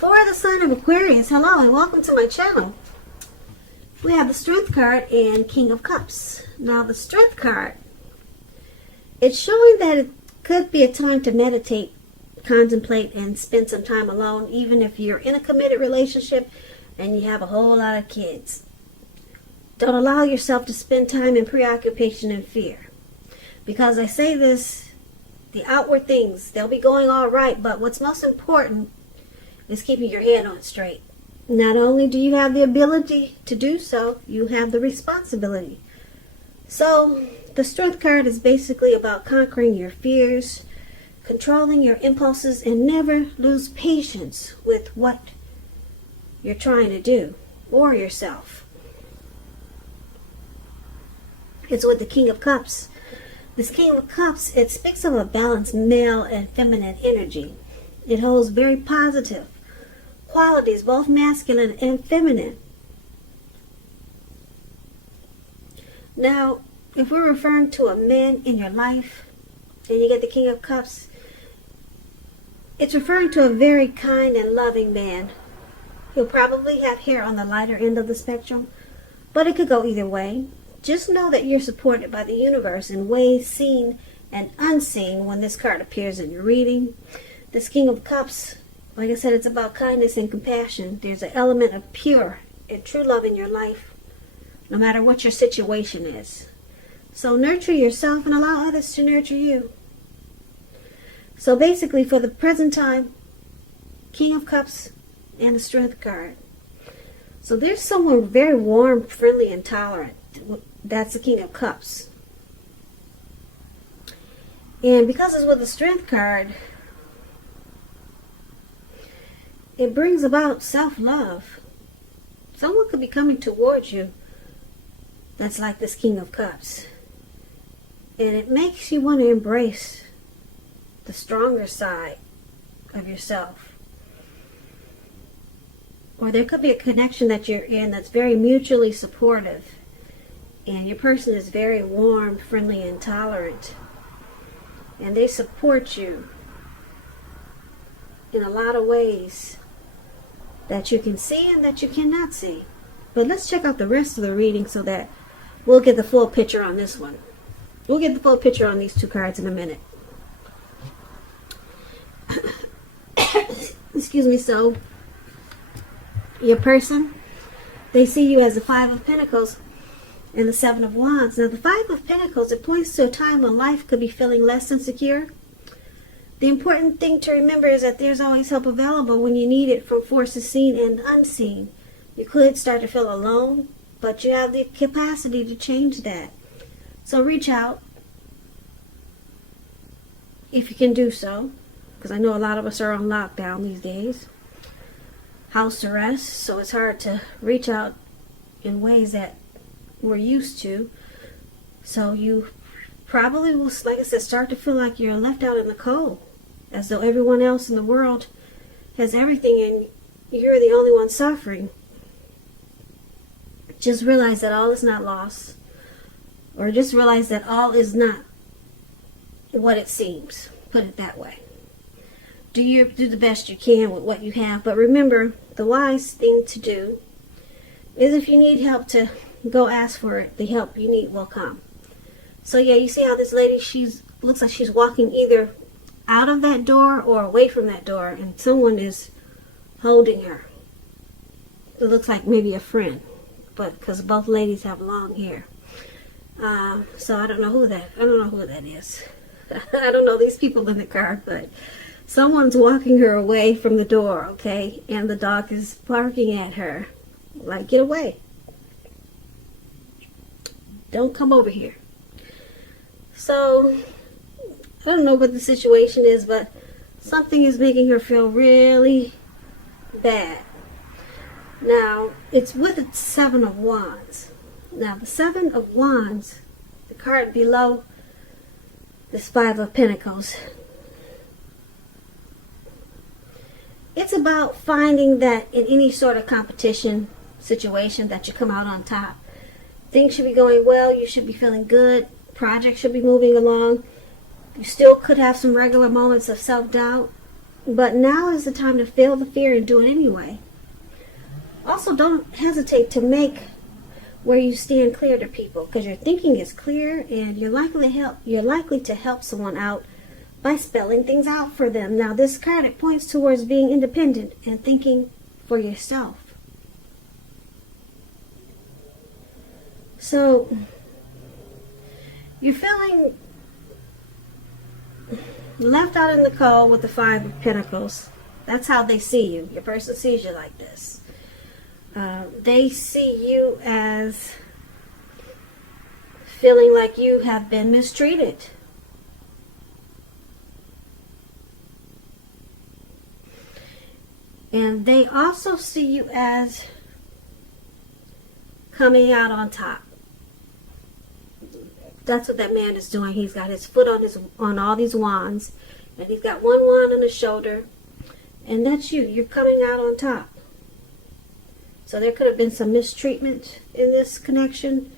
For the sign of Aquarius, hello and welcome to my channel. We have the Strength card and King of Cups. Now the Strength card, it's showing that it could be a time to meditate, contemplate, and spend some time alone, even if you're in a committed relationship and you have a whole lot of kids. Don't allow yourself to spend time in preoccupation and fear. Because I say this, the outward things, they'll be going all right, but what's most important is keeping your head on straight. Not only do you have the ability to do so, you have the responsibility. So, the Strength card is basically about conquering your fears, controlling your impulses, and never lose patience with what you're trying to do or yourself. It's with the King of Cups. This King of Cups, it speaks of a balanced male and feminine energy. It holds very positive qualities, both masculine and feminine. Now, if we're referring to a man in your life and you get the King of Cups, it's referring to a very kind and loving man. He'll probably have hair on the lighter end of the spectrum, but it could go either way. Just know that you're supported by the universe in ways seen and unseen when this card appears in your reading. This King of Cups, like I said, it's about kindness and compassion. There's an element of pure and true love in your life, no matter what your situation is. So nurture yourself and allow others to nurture you. So basically, for the present time, King of Cups and the Strength card. So there's someone very warm, friendly, and tolerant. That's the King of Cups. And because it's with the Strength card, it brings about self-love. Someone could be coming towards you that's like this King of Cups. And it makes you want to embrace the stronger side of yourself. Or there could be a connection that you're in that's very mutually supportive. And your person is very warm, friendly, and tolerant. And they support you in a lot of ways that you can see and that you cannot see. But let's check out the rest of the reading so that we'll get the full picture on this one. We'll get the full picture on these two cards in a minute. Excuse me. So, your person, they see you as the Five of Pentacles and the Seven of Wands. Now, the Five of Pentacles, it points to a time when life could be feeling less than secure. The important thing to remember is that there's always help available when you need it from forces seen and unseen. You could start to feel alone, but you have the capacity to change that. So reach out if you can do so, because I know a lot of us are on lockdown these days. House arrest, so it's hard to reach out in ways that we're used to. So you probably will, like I said, start to feel like you're left out in the cold, as though everyone else in the world has everything and you're the only one suffering. Just realize that all is not lost, or just realize that all is not what it seems. Put it that way. Do the best you can with what you have, but remember, the wise thing to do is if you need help to go ask for it. The help you need will come. So yeah, you see how this lady, looks like she's walking either out of that door or away from that door, and someone is holding her. It looks like maybe a friend, but because both ladies have long hair. So I don't know who that is. I don't know these people in the card, but someone's walking her away from the door, okay? And the dog is barking at her, like, get away. Don't come over here. So, I don't know what the situation is, but something is making her feel really bad. Now, it's with the Seven of Wands. Now, the Seven of Wands, the card below this Five of Pentacles, it's about finding that in any sort of competition situation that you come out on top. Things should be going well. You should be feeling good. Projects should be moving along. You still could have some regular moments of self-doubt. But now is the time to feel the fear and do it anyway. Also, don't hesitate to make where you stand clear to people, because your thinking is clear and you're likely to help someone out by spelling things out for them. Now, this card, it points towards being independent and thinking for yourself. So, you're feeling left out in the cold with the Five of Pentacles. That's how they see you. Your person sees you like this. They see you as feeling like you have been mistreated. And they also see you as coming out on top. That's what that man is doing. He's got his foot on all these wands, and he's got one wand on his shoulder, and that's you. You're coming out on top. So there could have been some mistreatment in this connection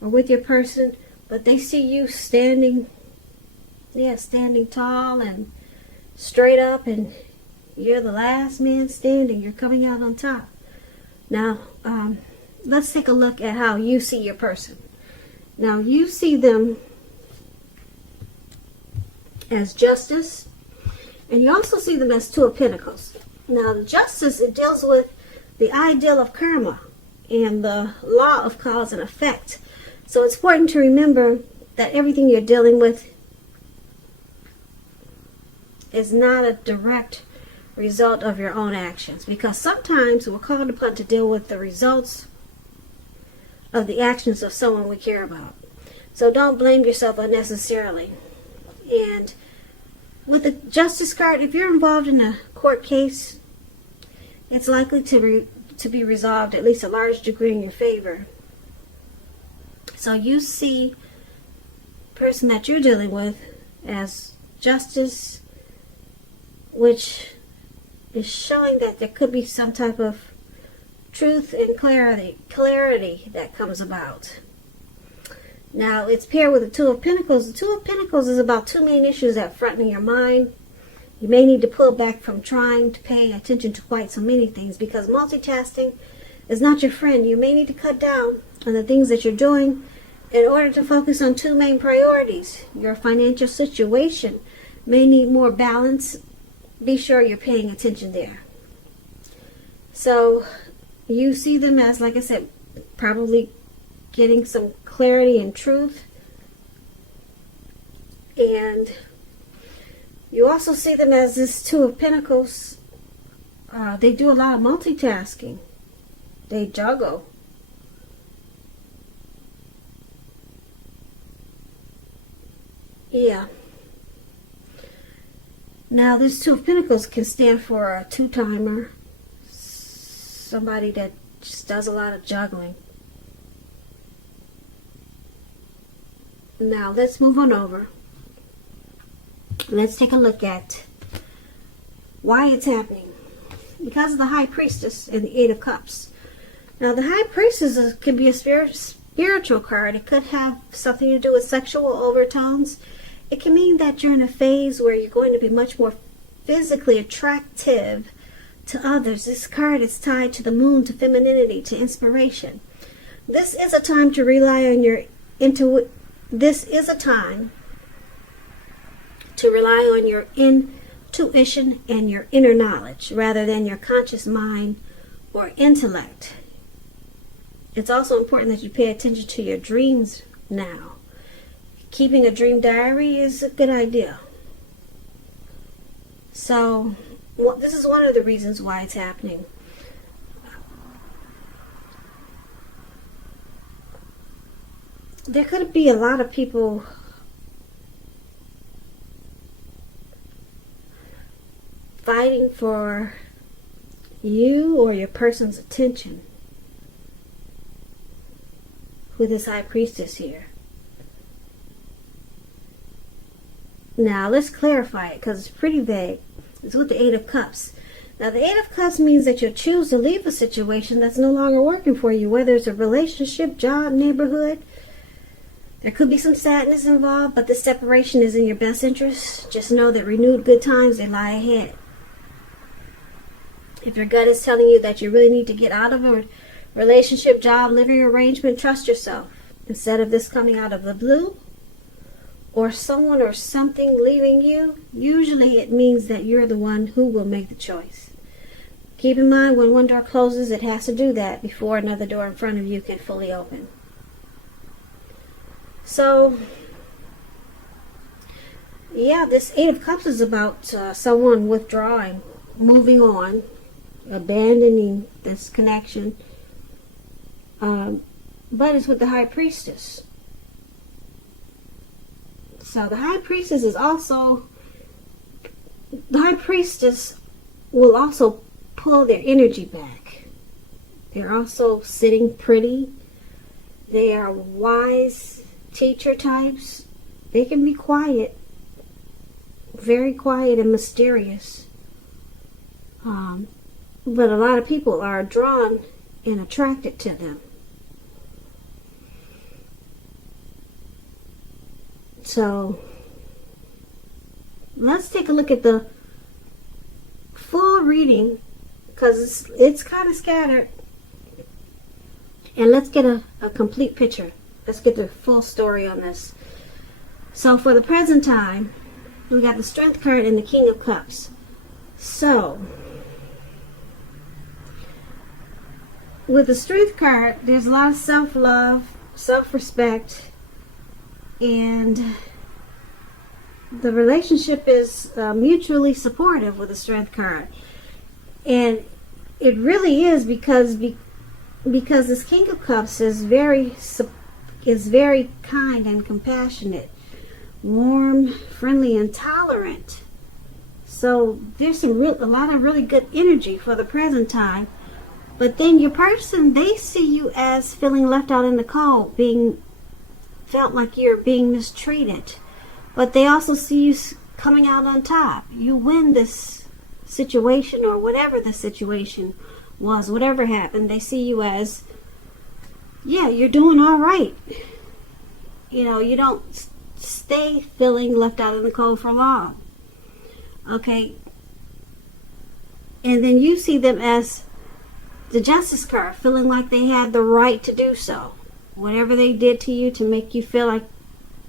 or with your person, but they see you standing tall and straight up, and you're the last man standing. You're coming out on top. Now, let's take a look at how you see your person. Now, you see them as justice, and you also see them as Two of Pentacles. Now, the justice, it deals with the ideal of karma and the law of cause and effect. So it's important to remember that everything you're dealing with is not a direct result of your own actions, because sometimes we're called upon to deal with the results of the actions of someone we care about. So don't blame yourself unnecessarily. And with the Justice card, if you're involved in a court case, it's likely to be resolved at least a large degree in your favor. So you see the person that you're dealing with as justice, which is showing that there could be some type of truth and clarity that comes about. Now, it's paired with the Two of Pentacles. The Two of Pentacles is about two main issues that front in your mind. You may need to pull back from trying to pay attention to quite so many things, because multitasking is not your friend. You may need to cut down on the things that you're doing in order to focus on two main priorities. Your financial situation may need more balance. Be sure you're paying attention there. So you see them as, like I said, probably getting some clarity and truth. And you also see them as this Two of Pentacles. They do a lot of multitasking. They juggle. Yeah. Now, this Two of Pentacles can stand for a two-timer. Somebody that just does a lot of juggling. Now, let's move on over. Let's take a look at why it's happening. Because of the High Priestess and the Eight of Cups. Now, the High Priestess can be a spiritual card. It could have something to do with sexual overtones. It can mean that you're in a phase where you're going to be much more physically attractive to others. This card is tied to the moon, to femininity, to inspiration. This is a time to rely on your intuition. This is a time to rely on your intuition and your inner knowledge rather than your conscious mind or intellect. It's also important that you pay attention to your dreams now. Keeping a dream diary is a good idea. So, this is one of the reasons why it's happening. There could be a lot of people fighting for you or your person's attention with this High Priestess here. Now, let's clarify it because it's pretty vague. It's with the Eight of Cups. Now, the Eight of Cups means that you'll choose to leave a situation that's no longer working for you, whether it's a relationship, job, neighborhood. There could be some sadness involved, but the separation is in your best interest. Just know that renewed good times, they lie ahead. If your gut is telling you that you really need to get out of a relationship, job, living arrangement, trust yourself. Instead of this coming out of the blue, or someone or something leaving you, usually it means that you're the one who will make the choice. Keep in mind, when one door closes, it has to do that before another door in front of you can fully open. So, yeah, this Eight of Cups is about someone withdrawing, moving on, abandoning this connection. But it's with the High Priestess. So the High Priestess is also, the High Priestess will also pull their energy back. They're also sitting pretty. They are wise teacher types. They can be quiet, very quiet and mysterious. But a lot of people are drawn and attracted to them. So, let's take a look at the full reading, because it's kind of scattered. And let's get a complete picture. Let's get the full story on this. So, for the present time, we got the Strength card and the King of Cups. So, with the Strength card, there's a lot of self-love, self-respect, and the relationship is mutually supportive with the Strength card. And it really is because this King of Cups is very kind and compassionate, warm, friendly, and tolerant. So there's a lot of really good energy for the present time. But then your person, they see you as feeling left out in the cold, felt like you're being mistreated. But they also see you coming out on top. You win this situation, or whatever the situation was, whatever happened, they see you as, yeah, you're doing all right. You know, you don't stay feeling left out in the cold for long. Okay? And then you see them as the Justice card, feeling like they had the right to do so. Whatever they did to you to make you feel like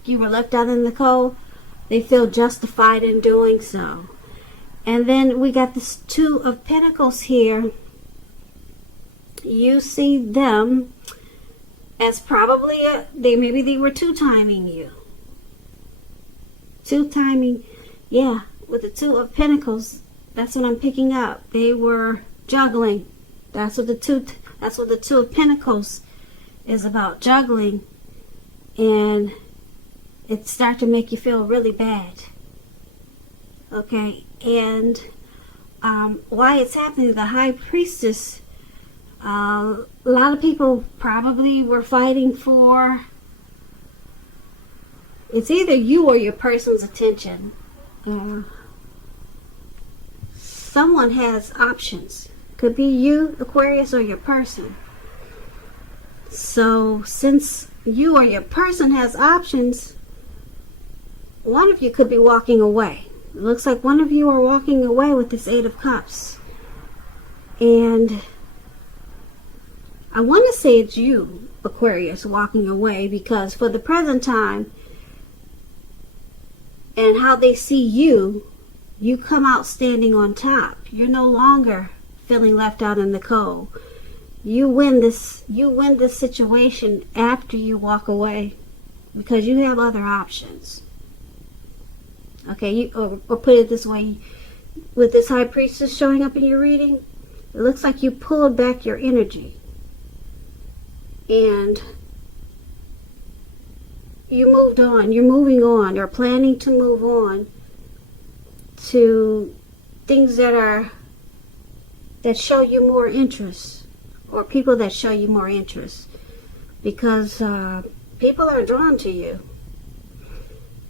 you were left out in the cold, they feel justified in doing so. And then we got this Two of Pentacles here. You see them as probably maybe they were two-timing you. Two-timing, yeah, with the Two of Pentacles, that's what I'm picking up. They were juggling. That's what the Two of Pentacles is about, juggling, and it starts to make you feel really bad. Okay, and why it's happening, the High Priestess, a lot of people probably were fighting for, it's either you or your person's attention. Someone has options. Could be you, Aquarius, or your person. So, since you or your person has options, one of you could be walking away. It looks like one of you are walking away with this Eight of Cups. And I want to say it's you, Aquarius, walking away, because for the present time, and how they see you, you come out standing on top. You're no longer feeling left out in the cold. You win this situation after you walk away, because you have other options. Okay, or put it this way, with this High Priestess showing up in your reading, it looks like you pulled back your energy. And you moved on. You're moving on, or planning to move on to things that show you more interest, or people that show you more interest, because people are drawn to you.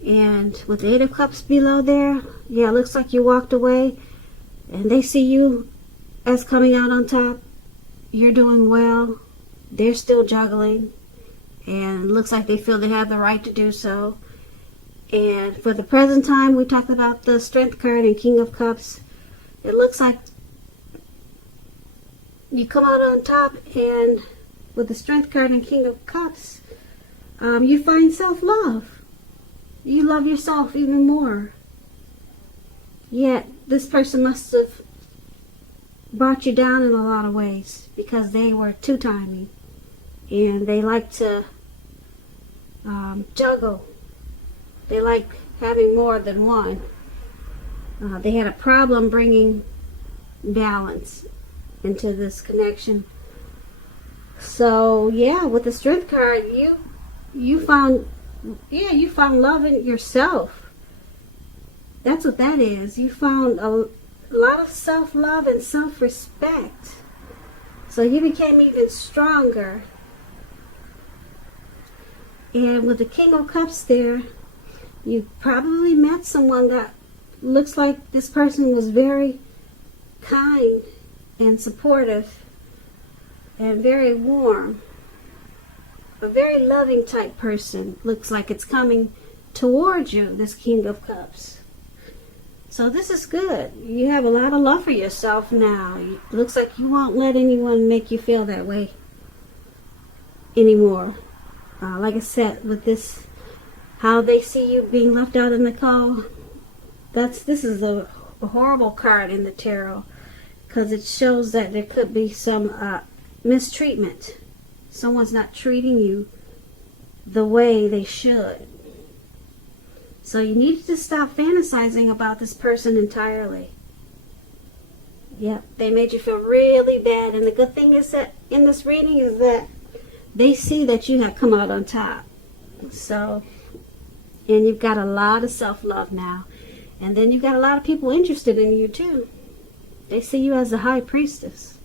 And with the Eight of Cups below there, yeah, it looks like you walked away, and they see you as coming out on top. You're doing well. They're still juggling, and it looks like they feel they have the right to do so. And for the present time, we talked about the Strength card and King of Cups. It looks like you come out on top, and with the Strength card and King of Cups, you find self-love. You love yourself even more. Yet, this person must have brought you down in a lot of ways because they were two-timing. And they like to juggle. They like having more than one. They had a problem bringing balance into this connection. So yeah, with the Strength card, you found love in yourself. That's what that is. You found a lot of self-love and self-respect. So you became even stronger. And with the King of Cups there, you probably met someone that looks like this person was very kind and supportive and very warm. A very loving type person. Looks like it's coming towards you, this King of Cups. So this is good. You have a lot of love for yourself now. It looks like you won't let anyone make you feel that way anymore. Like I said, with this, how they see you being left out in the cold, this is a horrible card in the tarot, because it shows that there could be some mistreatment. Someone's not treating you the way they should. So you need to stop fantasizing about this person entirely. Yep, they made you feel really bad. And the good thing is that in this reading is that they see that you have come out on top. So, and you've got a lot of self-love now. And then you've got a lot of people interested in you too. They see you as a high priestess.